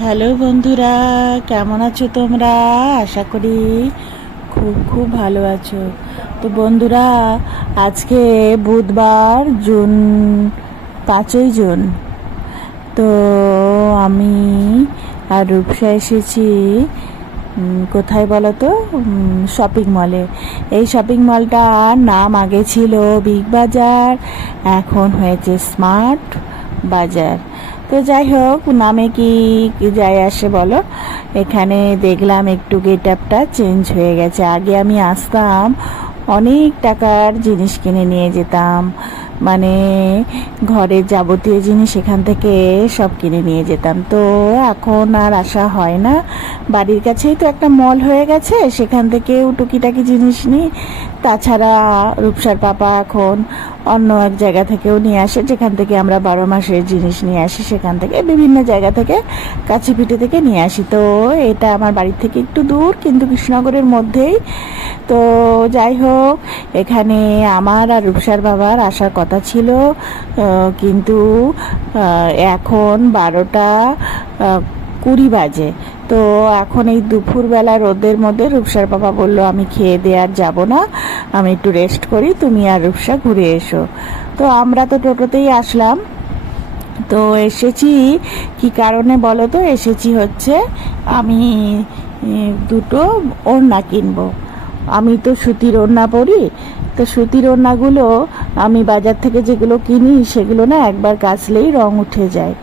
Hello বন্ধুরা, কেমন আছো তোমরা? আশা করি খুব খুব ভালো আছো। তো বন্ধুরা, আজকে বুধবার, জুন পাঁচই জুন। তো আমি আর রূপসা এসেছি কোথায় বলো তো? শপিং মলে এই শপিং মলটার নাম আগে ছিল বিগ বাজার এখন হয়েছে স্মার্ট বাজার তো যাই হোক, নামে কি যায় আসে বলো। এখানে দেখলাম একটু গেট আপটা চেঞ্জ হয়ে গেছে। আগে আমি আসতাম, অনেক টাকার জিনিস কিনে নিয়ে যেতাম। মানে ঘরের যাবতীয় জিনিস এখান থেকে সব কিনে নিয়ে যেতাম। তো এখন আর আসা হয় না। বাড়ির কাছেই তো একটা মল হয়ে গেছে, সেখান থেকেও টুকিটাকি জিনিস নিই। তাছাড়া রূপসার পাপা এখন অন্য এক জায়গা থেকেও নিয়ে আসে, যেখান থেকে আমরা বারো মাসের জিনিস নিয়ে আসি, সেখান থেকে বিভিন্ন জায়গা থেকে কাছে পিঠে থেকে নিয়ে আসি। তো এটা আমার বাড়ির থেকে একটু দূর, কিন্তু কৃষ্ণনগরের মধ্যেই। তো যাই হোক, এখানে আমার আর রূপসার বাবার আসার কথা ছিল কিন্তু এখন বারোটা কুড়ি বাজে। তো এখন এই দুপুরবেলা রোদের মধ্যে রূপসার বাবা বলল, আমি খেয়ে দিয়ে আর যাব না। আমি একটু রেস্ট করি, তুমি আর রূপসা ঘুরে এসো। তো আমরা তো টোটোতেই আসলাম। তো এসেছি, কি কারণে বলো তো? এসেছি হচ্ছে, আমি দুটো ওড়না কিনবো। আমি তো সুতির ওড়না পরি, তো সুতির ওড়নাগুলো আমি বাজার থেকে যেগুলো কিনি, সেগুলো না একবার কাচলেই রং উঠে যায়।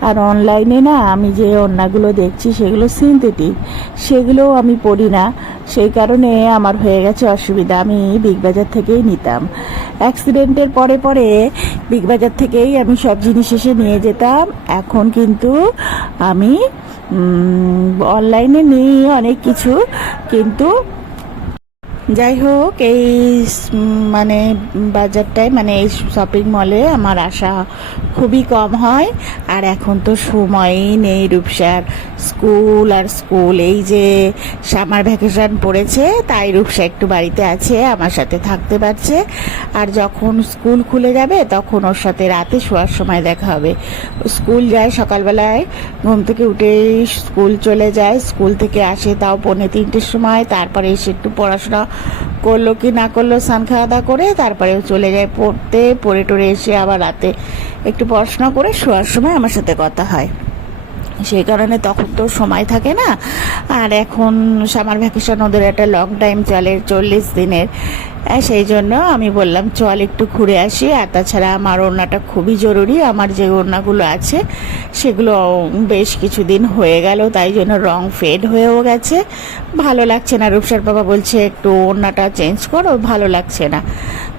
আর অনলাইনে না আমি যে ওড়নাগুলো দেখছি সেগুলো সিনথেটিক সেগুলোও আমি পরি না। সেই কারণে আমার হয়ে গেছে অসুবিধা, আমি বিগ বাজার থেকেই নিতাম। অ্যাক্সিডেন্টের পরে পরে বিগ বাজার থেকেই আমি সব জিনিস এসে নিয়ে যেতাম। এখন কিন্তু আমি অনলাইনে নিই অনেক কিছু, কিন্তু যাই হোক এই মানে বাজারটায় মানে এই শপিং মলে আমার আসা খুবই কম হয়। আর এখন তো সময়ই নেই রূপসার স্কুল আর স্কুল। এই যে সামার ভ্যাকেশন পড়েছে, তাই রূপসা একটু বাড়িতে আছে, আমার সাথে থাকতে পারছে। আর যখন স্কুল খুলে যাবে, তখন ওর সাথে রাতে শোয়ার সময় দেখা হবে। স্কুল যায় সকালবেলায়, ঘুম থেকে উঠেই স্কুল চলে যায়। স্কুল থেকে আসে তাও পৌনে তিনটের সময়, তারপরে এসে একটু পড়াশোনা করল কি না করল স্নান খাওয়া দাওয়া করে তারপরে চলে যায় পড়তে, পড়ে টড়ে এসে আবার রাতে একটু পড়াশোনা করে শোয়ার সময় আমার সাথে কথা হয়। সেই কারণে তখন তো সময় থাকে না। আর এখন সামার ভ্যাকেশন ওদের একটা লং টাইম চলে, চল্লিশ দিনের। সেই জন্য আমি বললাম, চল একটু ঘুরে আসি। আর তাছাড়া আমার ওড়নাটা খুবই জরুরি। আমার যে ওড়নাগুলো আছে, সেগুলো বেশ কিছুদিন হয়ে গেল, তাই জন্য রং ফেড হয়েও গেছে। ভালো লাগছে না, রূপসার বাবা বলছে, একটু ওড়নাটা চেঞ্জ করো, ভালো লাগছে না।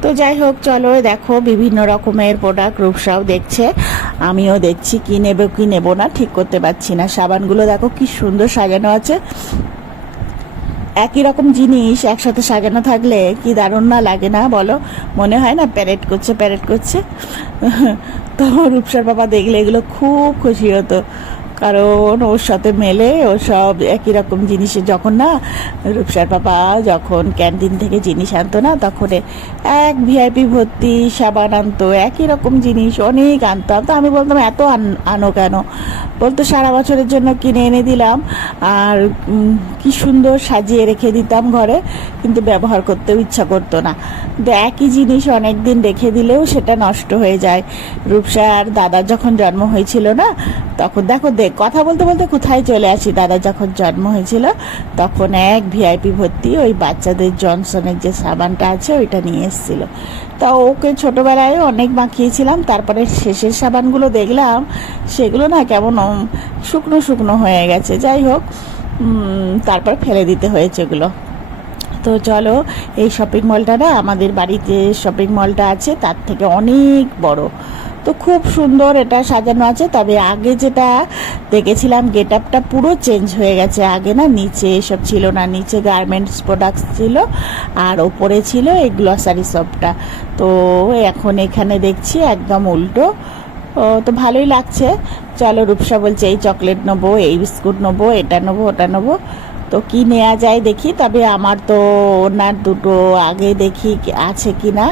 তো যাই হোক, চলো দেখো, বিভিন্ন রকমের প্রোডাক্ট রূপসাও দেখছে। আমিও দেখছি, কি নেব কি নেব না, ঠিক করতে পারছি না। সাবানগুলো দেখো, কি সুন্দর সাজানো আছে। একই রকম জিনিস একসাথে সাজানো থাকলে কি দারুণ না লাগে না বলো? মনে হয় না প্যারেড করছে প্যারেড করছে? তো রূপসার বাবা দেখলে এগুলো খুব খুশি হতো। কারণ ওর সাথে মেলে ও সব একই রকম জিনিসে। যখন না, রূপসার বাবা যখন ক্যান্টিন থেকে জিনিস আনতো না, তখন এক ভিআইপি ভর্তি, সাবান আনতো, একই রকম জিনিস, অনেক আনতাম তো, আমি বলতাম, এত আন- কেন? বলতো, সারা বছরের জন্য কিনে এনে দিলাম আর কি সুন্দর সাজিয়ে রেখে দিতাম ঘরে, কিন্তু ব্যবহার করতেও ইচ্ছা করতো না। কিন্তু একই জিনিস অনেক দিন রেখে দিলেও সেটা নষ্ট হয়ে যায়। রূপসার দাদার যখন জন্ম হয়েছিল না, তখন দেখো দেখ কথা বলতে বলতে কোথায় চলে আসি? দাদা যখন জন্ম হয়েছিল, তখন এক ভিআইপি ভর্তি ওই বাচ্চাদের জনসনের যে সাবানটা আছে, ওইটা নিয়ে এসেছিল। তা ওকে ছোটোবেলায় অনেক মাখিয়েছিলাম, তারপরে শেষের সাবানগুলো দেখলাম, সেগুলো না কেমন শুকনো শুকনো হয়ে গেছে। যাই হোক তারপর ফেলে দিতে হয়েছে ওগুলো। তো চলো, এই শপিং মলটা না, আমাদের বাড়িতে শপিং মলটা আছে, তার থেকে অনেক বড়। তো খুব সুন্দর এটা সাজানো আছে, তবে আগে যেটা দেখেছিলাম গেট আপটা পুরো চেঞ্জ হয়ে গেছে। আগে না নিচে এসব ছিল না, নিচে গার্মেন্টস প্রোডাক্টস ছিল আর ওপরে ছিল এই গ্লসারি শপটা তো এখন এখানে দেখছি একদম উল্টো। তো ভালোই লাগছে। চলো রূপসা বলছে, এই চকলেট নেব, এই বিস্কুট নেব, এটা নেব, ওটা নেব। তো কি নেওয়া যায় দেখি, তবে আমার তো ওনার দুটো আগে দেখি আছে কি না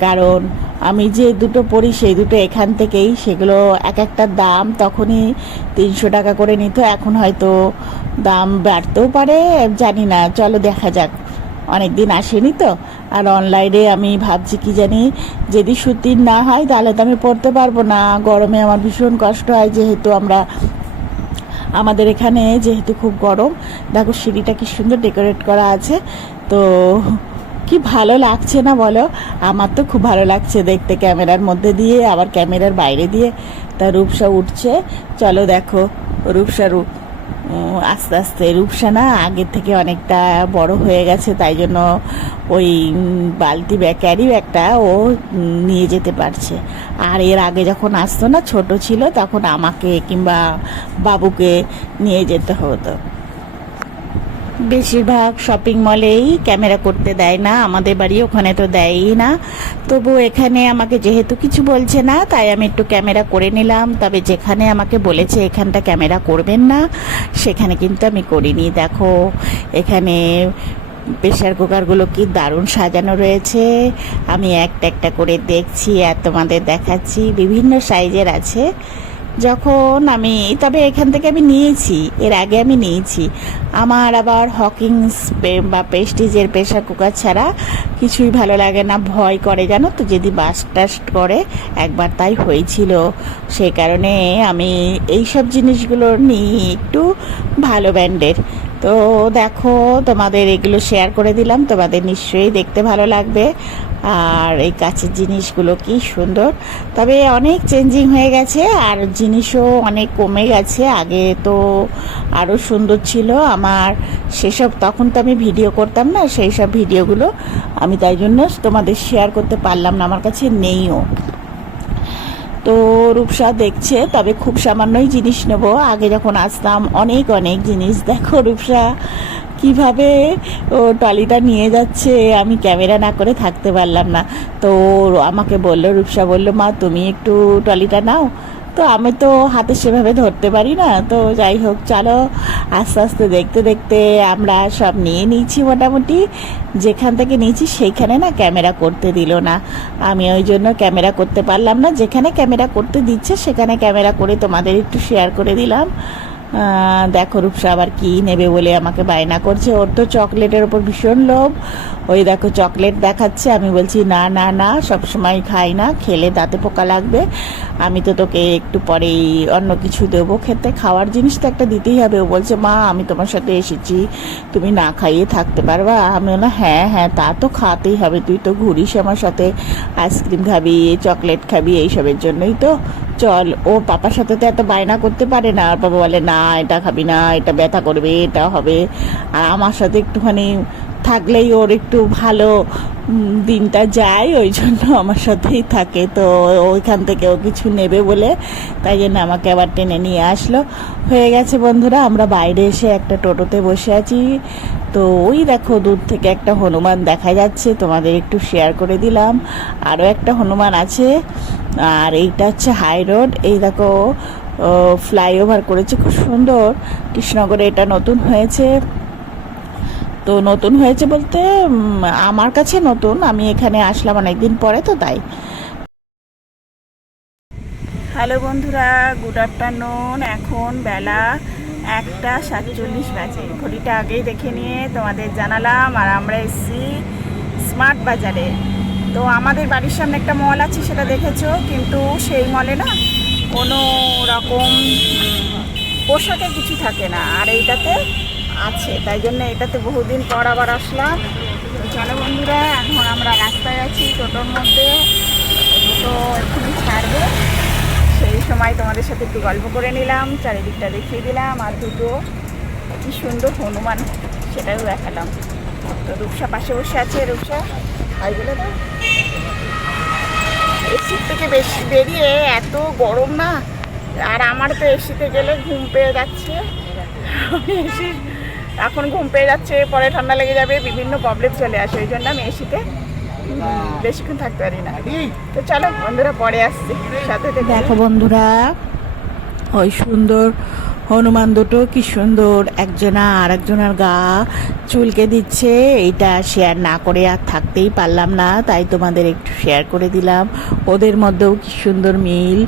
কারণ আমি যে দুটো পরি, সেই দুটো এখান থেকেই, সেগুলো এক একটা দাম তখনই তিনশো টাকা করে নিত। এখন হয়তো দাম বাড়তেও পারে, জানি না। চলো দেখা যাক। অনেক দিন আসেনি তো। আর অনলাইনে আমি ভাবছি কি জানি, যদি সুতির না হয়, তাহলে তো আমি পড়তে পারব না। গরমে আমার ভীষণ কষ্ট হয়, যেহেতু আমরা, আমাদের এখানে যেহেতু খুব গরম, দেখো সিঁড়িটা কি সুন্দর ডেকোরেট করা আছে। তো কি ভালো লাগছে না বলো? আমার তো খুব ভালো লাগছে দেখতে ক্যামেরার মধ্যে দিয়ে, আবার ক্যামেরার বাইরে দিয়ে। তা রূপসা উঠছে। চলো দেখো, রূপসা রূপ আস্তে আস্তে, রূপসা না আগের থেকে অনেকটা বড় হয়ে গেছে, তাই জন্য ওই বালতি ব্যাগ, ক্যারি ব্যাগটা ও নিয়ে যেতে পারছে। আর এর আগে যখন আসতো না, ছোট ছিল, তখন আমাকে কিংবা বাবুকে নিয়ে যেতে হতো। বেশিরভাগ শপিং মলেই ক্যামেরা করতে দেয় না, আমাদের বাড়ি ওখানে তো দেয়ই না। তবু এখানে আমাকে যেহেতু কিছু বলছে না, তাই আমি একটু ক্যামেরা করে নিলাম। তবে যেখানে আমাকে বলেছে এখানটা ক্যামেরা করবেন না, সেখানে কিন্তু আমি করিনি। দেখো, এখানে প্রেশার কুকারগুলো কি দারুণ সাজানো রয়েছে। আমি একটা একটা করে দেখছি আর তোমাদের দেখাচ্ছি। বিভিন্ন সাইজের আছে। যখন আমি, তবে এখান থেকে আমি নিয়েছি, এর আগে আমি নিয়েছি। আমার আবার হকিংস বা পেস্টিজের প্রেশার কুকার ছাড়া কিছুই ভালো লাগে না, ভয় করে, জানো তো? যদি বাস্ট টাস্ট করে, একবার তাই হয়েছিল। সেই কারণে আমি এই সব জিনিসগুলো নিই একটু ভালো ব্র্যান্ডের। তো দেখো, তোমাদের এগুলো শেয়ার করে দিলাম, তোমাদের নিশ্চয়ই দেখতে ভালো লাগবে। আর এই কাছের জিনিসগুলো কি সুন্দর। তবে অনেক চেঞ্জিং হয়ে গেছে আর জিনিসও অনেক কমে গেছে। আগে তো আরও সুন্দর ছিল, আমার সেসব তখন তো আমি ভিডিও করতাম না সেই সব ভিডিওগুলো আমি তাই জন্য তোমাদের শেয়ার করতে পারলাম না, আমার কাছে নেইও। তো রূপসা দেখছে, তবে খুব সামান্যই জিনিস নেব। আগে যখন আসতাম, অনেক অনেক জিনিস। দেখো রূপসা কীভাবে ও টলিটা নিয়ে যাচ্ছে, আমি ক্যামেরা না করে থাকতে পারলাম না। তো আমাকে বলল, রূপসা বলল, মা, তুমি একটু টলিটা নাও। তো আমি তো হাতে সেভাবে ধরতে পারি না। তো যাই হোক, চলো, আস্তে আস্তে দেখতে দেখতে আমরা সব নিয়ে নিয়েছি মোটামুটি। যেখান থেকে নিয়েছি সেইখানে না ক্যামেরা করতে দিল না। আমি ওই জন্য ক্যামেরা করতে পারলাম না। যেখানে ক্যামেরা করতে দিচ্ছে, সেখানে ক্যামেরা করে তোমাদের একটু শেয়ার করে দিলাম। দেখো রূপসা আবার কি নেবে বলে আমাকে বায়না করছে। ওর তো চকলেটের ওপর ভীষণ লোভ। ওই দেখো চকলেট দেখাচ্ছে। আমি বলছি, না না না সব সময় খাই না, খেলে দাঁতে পোকা লাগবে। আমি তো তোকে একটু পরেই অন্য কিছু দেবো খেতে। খাওয়ার জিনিস তো একটা দিতেই হবে। ও বলছে, মা, আমি তোমার সাথে এসেছি। তুমি না খাইয়ে থাকতে পারবা? আমি বললাম হ্যাঁ হ্যাঁ তা তো খাওয়াতেই হবে। তুই তো ঘুরিস আমার সাথে। আইসক্রিম খাবি, চকলেট খাবি, এইসবের জন্যই তো। চল ও পাপার সাথে তো এত বায়না করতে পারে না। আর বাবা বলে, না, এটা খাবি না, এটা ব্যথা করবে, এটা হবে। আর আমার সাথে একটুখানি থাকলেই ওর একটু ভালো দিনটা যায়, ওই জন্য আমার সাথেই থাকে। তো ওইখান থেকে ও কিছু নেবে বলে, তাই জন্য আমাকে আবার টেনে নিয়ে আসলো। হয়ে গেছে বন্ধুরা, আমরা বাইরে এসে একটা টোটোতে বসে আছি। তো ওই দেখো, দূর থেকে একটা হনুমান দেখা যাচ্ছে, তোমাদের একটু শেয়ার করে দিলাম। আরও একটা হনুমান আছে, আর এইটা হচ্ছে হাই রোড এই দেখো ফ্লাইওভার করেছে, খুব সুন্দর। কৃষ্ণনগরে এটা নতুন হয়েছে। তো নতুন হয়েছে বলতে আমার কাছে নতুন, আমি এখানে আসলাম অনেকদিন পরে, তো তাই। হ্যালো বন্ধুরা গুড আফটারনুন এখন বেলা একটা সাতচল্লিশ ম্যাচে। ঘড়িটা আগেই দেখে নিয়ে তোমাদের জানালাম আর আমরা এসেছি স্মার্ট বাজারে। তো আমাদের বাড়ির সামনে একটা মল আছে সেটা দেখেছ? কিন্তু সেই মলে না কোনো রকম উম, পোশাকের কিছু থাকে না। আর এইটাতে আছে। তাই জন্য এটাতে বহুদিন পর আবার আসলাম। তো চলো বন্ধুরা এখন আমরা রাস্তায় আছি টোটোর মধ্যে। তো এক্ষুনি ছাড়বে। সেই সময় তোমাদের সাথে একটু গল্প করে নিলাম, চারিদিকটা দেখিয়ে দিলাম, আর দুটো কি সুন্দর হনুমান সেটাও দেখালাম। তো রূপসা পাশে বসে আছে, রূপসা। হাই বলে দাও। এসির থেকে বেশি বেরিয়ে এত গরম না, আর আমার তো এসিতে গেলে ঘুম পেয়ে যাচ্ছে। এখন ঘুম পেয়ে যাচ্ছে, পরে ঠান্ডা লেগে যাবে, বিভিন্ন প্রবলেম চলে আসে, ওই জন্য আমি এসিতে বেশিক্ষণ থাকতে পারি না। তো চলো বন্ধুরা পরে আসছি। সাথে দেখো বন্ধুরা ওই সুন্দর হনুমান দুটো কি সুন্দর। একজনা আর একজনের গা চুলকে দিচ্ছে। এইটা শেয়ার না করে আর থাকতেই পারলাম না তাই তোমাদের একটু শেয়ার করে দিলাম। ওদের মধ্যেও কি সুন্দর মিল।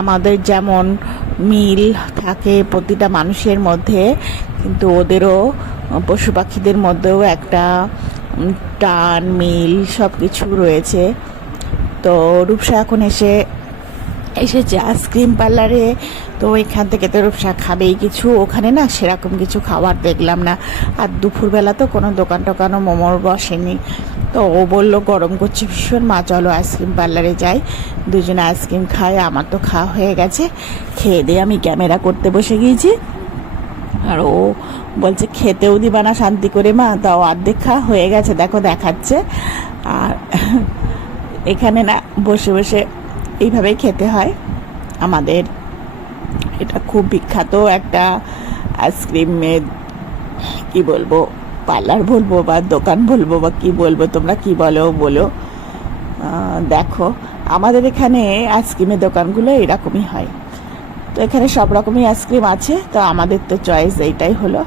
আমাদের যেমন মিল থাকে প্রতিটা মানুষের মধ্যে কিন্তু ওদেরও পশু পাখিদের মধ্যেও একটা টান মিল সব কিছু রয়েছে। তো রূপসা এখন এসে এসেছে আইসক্রিম পার্লারে। তো এখান থেকে তো রূপসা খাবেই কিছু। ওখানে না সেরকম কিছু খাবার দেখলাম না। আর দুপুরবেলা তো কোনো দোকান টোকানও মোমোর বসেনি। তো ও বলল, গরম করছে ভীষণ, মা, চলো আইসক্রিম পার্লারে যাই। দুজনে আইসক্রিম খাই আমার তো খাওয়া হয়ে গেছে। খেয়ে দিয়ে আমি ক্যামেরা করতে বসে গিয়েছি। আর ও বলছে, খেতেও দিবা না শান্তি করে মা, তাও অর্ধেক খাওয়া হয়ে গেছে। দেখো, দেখাচ্ছে। আর এখানে না বসে বসে এইভাবেই খেতে হয়। আমাদের এটা খুব বিখ্যাত একটা আইসক্রিমের, কি বলব, পার্লার বলব বা দোকান বলব বা কি বলব, তোমরা কি বলো বলো। দেখো, আমাদের এখানে আইসক্রিমের দোকানগুলো এরকমই হয়। তো এখানে সব রকমই আইসক্রিম আছে, তো আমাদের তো চয়েস এইটাই হলো।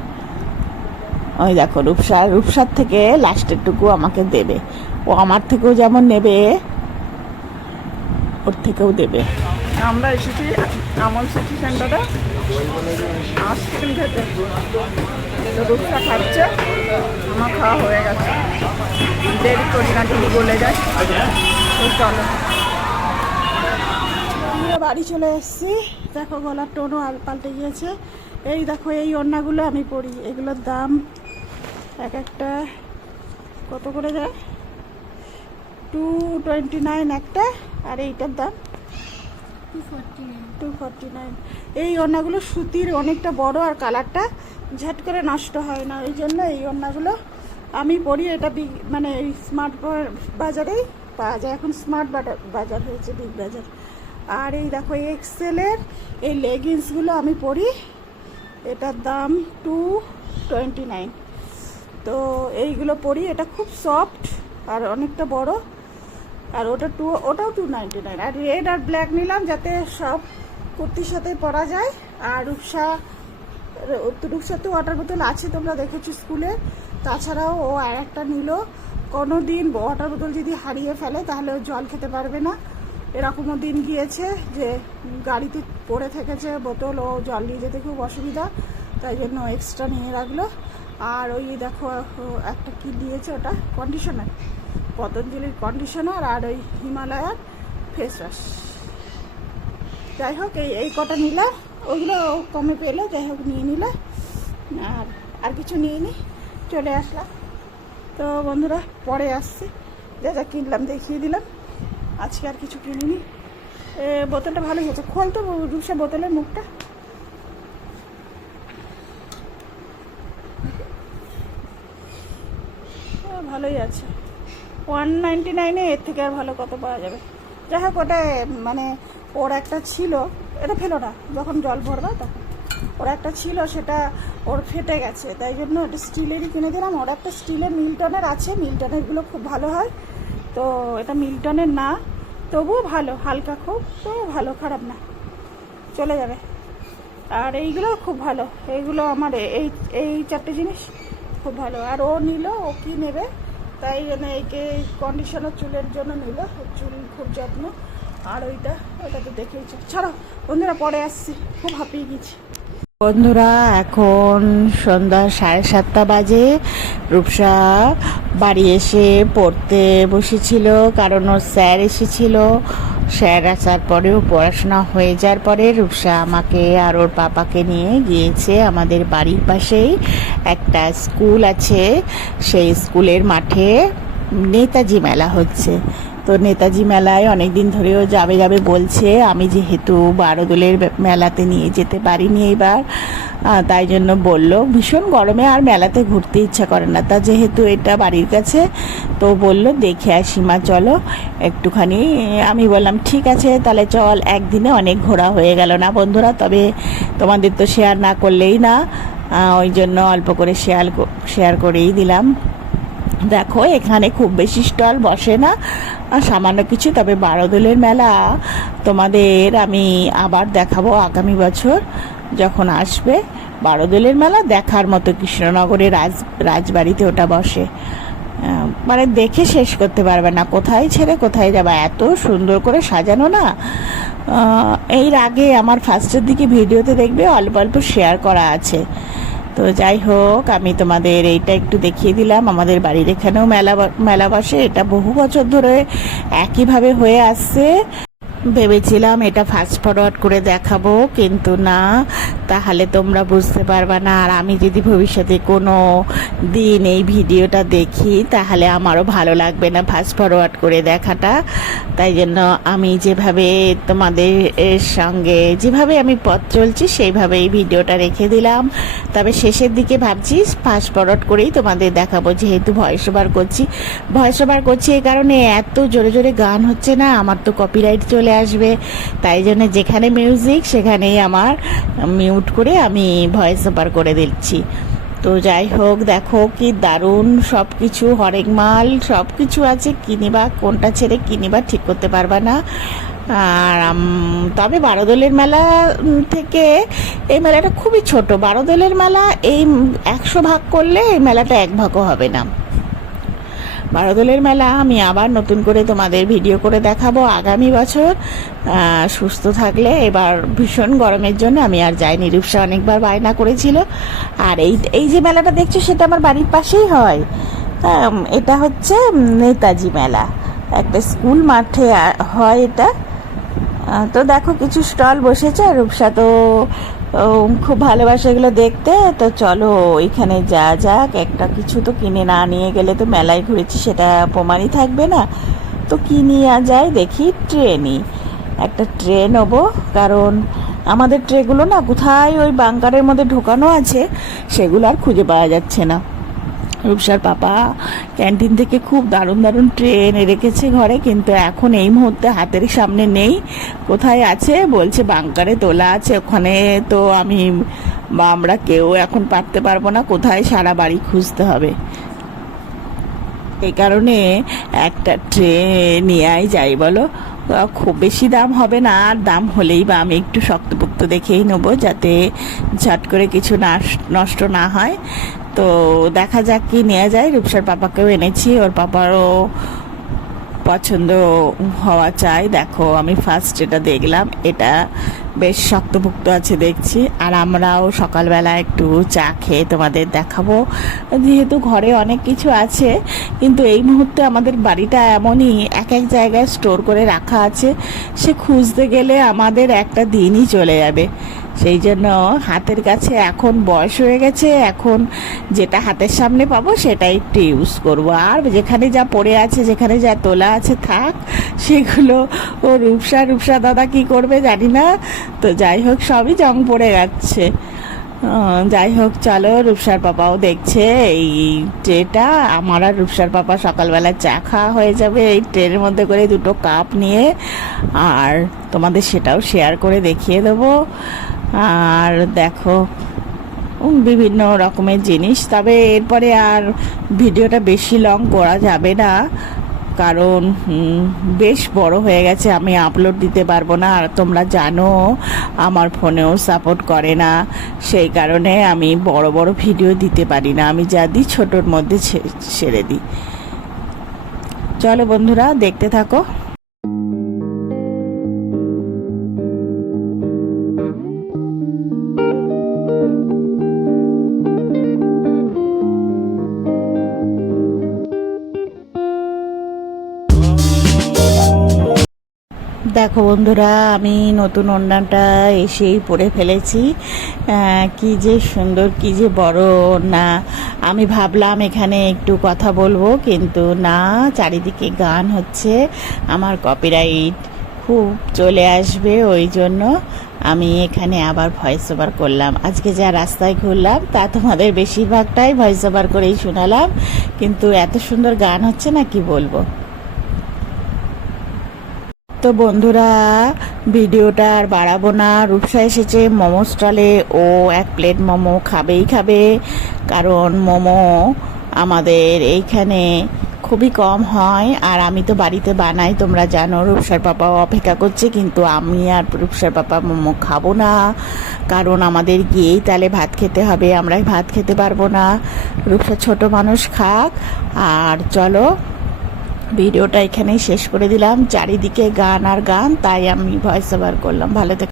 ওই দেখো রূপসার রূপসার থেকে লাস্টেরটুকু আমাকে দেবে। ও আমার থেকেও যেমন নেবে, ওর থেকেও দেবে। আমরা এসেছি আমল সিটি সেন্টারে আইসক্রিম খেতে রূপসা খাচ্ছে, আমার খাওয়া হয়ে গেছে। দেরি করি না যদি বলে যায় তো চলো। আমরা বাড়ি চলে এসেছি। দেখো গলার টোনও পাল্টে গিয়েছে। এই দেখো, এই ওড়নাগুলো আমি পরি। এগুলোর দাম এক একটা কত করে যায়? টু টোয়েন্টি নাইন একটা, আর এইটার দাম টু ফর্টি নাইন এই ওড়নাগুলো সুতির অনেকটা বড় আর কালারটা ঝট করে নষ্ট হয় না। এই জন্য এই ওড়নাগুলো আমি পরি। এটা মানে এই স্মার্ট বাজারেই পাওয়া যায়। এখন স্মার্ট বাজার হয়েছে বিগ বাজার। আর এই দেখো এক্সেলের এই লেগিংসগুলো আমি পরি। এটার দাম টু টোয়েন্টি নাইন তো এইগুলো পরি, এটা খুব সফট আর অনেকটা বড়। আর ওটা টু ওটাও টু নাইন আর রেড আর ব্ল্যাক নিলাম যাতে সব কুর্তির সাথে পরা যায়। আর রূপসা রূপসা তো ওয়াটার বোতল আছে, তোমরা দেখেছ স্কুলে। তাছাড়াও ও আর একটা নিল। কোনো দিন ওয়াটার বোতল যদি হারিয়ে ফেলে, তাহলে ও জল খেতে পারবে না। এরকমও দিন গিয়েছে যে গাড়িতে পড়ে থেকেছে বোতল ও জল নিয়ে যেতে খুব অসুবিধা, তাই জন্য এক্সট্রা নিয়ে রাখল। আর ওই দেখো, একটা কি দিয়েছে ওটা? কন্ডিশনার পতঞ্জলির কন্ডিশনার আর ওই হিমালয়ার ফেস ওয়াশ যাই হোক, এই এই কটা নিলে ওইগুলো কমে পেলে, যাই হোক নিয়ে নিলে। আর আর কিছু নিয়ে নি, চলে আসলাম। তো বন্ধুরা, পরে আসছি। যা যা কিনলাম, দেখিয়ে দিলাম। আজকে আর কিছু কিনিনি। বোতলটা ভালোই হয়েছে। খোল তো রুসা বোতলের মুখটা। ভালোই আছে। ওয়ান নাইনটি নাইনে এর থেকে আর ভালো কত পাওয়া যাবে? যাই হোক, ওটা মানে ওর একটা ছিল, এটা ফেলো না। যখন জল ভরবা তখন। ওর একটা ছিল, সেটা ওর ফেটে গেছে। তাই জন্য এটা স্টিলেরই কিনে দিলাম। ওর একটা স্টিলের মিল্টনের আছে। মিল্টনেরগুলো খুব ভালো হয়। তো, এটা মিল্টনের না। তবুও ভালো, হালকা খুব তো ভালো, খারাপ না। চলে যাবে। আর এইগুলো খুব ভালো। এইগুলো আমার এই এই চারটে জিনিস খুব ভালো। আর ও নিল, ও কি নেবে? তাই জন্য এইকে কন্ডিশনার চুলের জন্য নিল। চুল খুব যত্ন। আর ওইটা ওইটা তো দেখেই চল। ছাড়ো, বন্ধুরা, পরে আসছি। খুব হাঁপিয়ে গেছি। বন্ধুরা, এখন সন্ধ্যা সাড়ে সাতটা বাজে। রূপসা বাড়ি এসে পড়তে বসেছিল, কারণ ওর স্যার এসেছিল। স্যার আসার পরেও পড়াশোনা হয়ে যাওয়ার পরে রূপসা আমাকে আর ওর পাপাকে নিয়ে গিয়েছে আমাদের বাড়ির পাশেই। একটা স্কুল আছে, সেই স্কুলের মাঠে নেতাজি মেলা হচ্ছে। তো নেতাজি মেলায় অনেক দিন ধরেও যাবে যাবে বলছে, আমি যেহেতু বারোদোলের মেলাতে নিয়ে যেতে পারিনি এবার তাই জন্য বলল। ভীষণ গরমে আর মেলাতে ঘুরতে ইচ্ছা করে না। তা যেহেতু এটা বাড়ির কাছে, তো বলল, দেখে আসি মা চলো। একটুখানি, আমি বললাম, ঠিক আছে, তাহলে চল। একদিনে অনেক ঘোরা হয়ে গেল না বন্ধুরা? তবে তোমাদের তো শেয়ার না করলেই না। ওই জন্য অল্প করে শেয়ার শেয়ার করেই দিলাম। দেখো, এখানে খুব বেশি স্টল বসে না। আর সামান্য কিছু, তবে বারোদোলের মেলা। তোমাদের আমি আবার দেখাবো আগামী বছর, যখন আসবে। বারোদোলের মেলা দেখার মতো কৃষ্ণনগরে রাজ, রাজবাড়িতে ওটা বসে। মানে দেখে শেষ করতে পারবে না। কোথায় ছেড়ে কোথায় যাবে? এত সুন্দর করে সাজানো না? এর আগে আমার ফার্স্টের দিকে ভিডিওতে দেখবে, অল্প অল্প শেয়ার করা আছে। তো যাই হোক, আমি তোমাদের এইটা একটু দেখিয়ে দিলাম। আমাদের বাড়ির এখানেও মেলা মেলা বসে। এটা বহু বছর ধরে একইভাবে হয়ে আসছে। ভেবেছিলাম এটা ফাস্ট ফরওয়ার্ড করে দেখাবো, কিন্তু না, তাহলে তোমরা বুঝতে পারবে না। আর আমি যদি ভবিষ্যতে কোনো দিন এই ভিডিওটা দেখি, তাহলে আমারও ভালো লাগবে না ফাস্ট ফরওয়ার্ড করে দেখাটা। তাই জন্য আমি যেভাবে তোমাদের এর সঙ্গে, যেভাবে আমি পথ চলছি সেইভাবে এই ভিডিওটা রেখে দিলাম। তবে শেষের দিকে ভাবছি ফাস্ট ফরওয়ার্ড করেই তোমাদের দেখাবো, যেহেতু ভয়েস ওভার করছি। ভয়েস ওভার করছি এই কারণে এত জোরে জোরে গান হচ্ছে না, আমার তো কপিরাইট চলে আসবে। তাই জন্য যেখানে মিউজিক সেখানেই আমার মিউট করে আমি ভয়েস ওভার করে দিচ্ছি। তো যাই হোক, দেখো কি দারুণ সব কিছু হরেক মাল সব কিছু আছে কিনিবা কোনটা ছেড়ে কিনিবা ঠিক করতে পারবা না। আর তবে বারোদলের মেলা থেকে এই মেলাটা খুবই ছোট। বারোদলের মেলা এই একশো ভাগ করলে এই মেলাটা এক ভাগও হবে না। বারোদলের মেলা, আমি আবার নতুন করে তোমাদের ভিডিও করে দেখাবো আগামী বছর। সুস্থ থাকলে এবার ভীষণ গরমের জন্য আমি আর যাইনি, রূপসা অনেকবার বায়না করেছিল। আর এই এই যে মেলাটা দেখছ, সেটা আমার বাড়ির পাশেই হয়। এটা হচ্ছে নেতাজি মেলা। একটা স্কুল মাঠে হয় এটা। তো দেখো, কিছু স্টল বসেছে রূপসা তো খুব ভালোবাসে এগুলো দেখতে। তো চলো, ওইখানে যা যাক, একটা কিছু তো কিনে না নিয়ে গেলে তো মেলায় ঘুরেছি, সেটা প্রমাণই থাকবে না। তো কিনে নিয়ে যায় দেখি, ট্রেনই। একটা ট্রে নেব, কারণ আমাদের ট্রেগুলো না কোথায় ওই বাংকারের মধ্যে ঢোকানো আছে, সেগুলো আর খুঁজে পাওয়া যাচ্ছে না। রূপসার পাপা। ক্যান্টিন থেকে খুব দারুণ দারুণ ট্রেন রেখেছে ঘরে, কিন্তু এখন এই মুহূর্তে হাতের সামনে নেই। কোথায় আছে? বলছে, বাংকারে তোলা আছে। ওখানে তো আমি বা আমরা কেউ এখন পারতে পারব না। কোথায় সারা বাড়ি খুঁজতে হবে? এই কারণে একটা ট্রেন নিয়েই যাই, বলো। খুব বেশি দাম হবে না। আর দাম হলেই বা আমি একটু শক্তপোক্ত দেখেই নেব, যাতে ঝট করে কিছু নাশ- নষ্ট না হয়। তো দেখা যাক কি নেওয়া যায়। রূপসার পাপাকেও এনেছি, ওর পাপারও পছন্দ হওয়া চাই। দেখো, আমি ফার্স্ট এটা দেখলাম, এটা বেশ শক্তভুক্ত আছে দেখছি। আর আমরাও সকালবেলা একটু চা খেয়ে তোমাদের দেখাবো। যেহেতু ঘরে অনেক কিছু আছে, কিন্তু এই মুহূর্তে আমাদের বাড়িটা এমনই এক এক জায়গায় স্টোর করে রাখা আছে, সে খুঁজতে গেলে আমাদের একটা দিনই চলে যাবে। সেই জন্য হাতের কাছে এখন বয়স হয়ে গেছে, এখন যেটা হাতের সামনে পাবো সেটাই একটু ইউজ করব। আর যেখানে যা পড়ে আছে, যেখানে যা তোলা আছে থাক, সেগুলো ও রূপসা রূপসা দাদা কি করবে জানি না। তো যাই হোক, সবই জং পড়ে যাচ্ছে। যাই হোক, চলো রূপসার পাপাও দেখছে এই ট্রেটা। আমার আর রূপসার পাপা সকালবেলা চা খাওয়া হয়ে যাবে এই ট্রেনের মধ্যে করে দুটো কাপ নিয়ে। আর তোমাদের সেটাও শেয়ার করে দেখিয়ে দেবো। আর দেখো বিভিন্ন রকমের জিনিস। তবে এরপরে আর ভিডিওটা বেশি লং করা যাবে না, কারণ বেশ বড় হয়ে গেছে, আমি আপলোড দিতে পারব না। আর তোমরা জানো, আমার ফোনেও সাপোর্ট করে না। সেই কারণে আমি বড় বড় ভিডিও দিতে পারি না। আমি যা দিই, ছোটোর মধ্যে ছেড়ে দিই। চলো বন্ধুরা, দেখতে থাকো। দেখো বন্ধুরা, আমি নতুন ওড়নাটা এসেই পরে ফেলেছি। কি যে সুন্দর, কি যে বড় না আমি ভাবলাম এখানে একটু কথা বলব, কিন্তু না, চারিদিকে গান হচ্ছে। আমার কপিরাইট খুব চলে আসবে, ওই জন্য আমি এখানে আবার ভয়েস ওভার করলাম। আজকে যা রাস্তায় ঘুরলাম, তা তোমাদের বেশিরভাগটাই ভয়েস ওভার করেই শোনালাম। কিন্তু এত সুন্দর গান হচ্ছে না, কি বলব? তো বন্ধুরা, ভিডিওটা আর বাড়াবো না। রূপসা এসেছে মোমো স্টলে। ও এক প্লেট মোমো খাবেই খাবে। কারণ মোমো আমাদের এইখানে খুবই কম হয়। আর আমি তো বাড়িতে বানাই, তোমরা জানো, রূপসার পাপাও অপেক্ষা করছে, কিন্তু আমি আর রূপসার পাপা মোমো খাব না। কারণ আমাদের গিয়েই তাহলে ভাত খেতে হবে, আমরাই ভাত খেতে পারব না। রূপসা ছোট মানুষ খাক। আর চলো ভিডিওটা এখানেই শেষ করে দিলাম। চারিদিকে গান আর গান, তাই আমি ভয়েস ওভার করলাম। ভালো থেকো।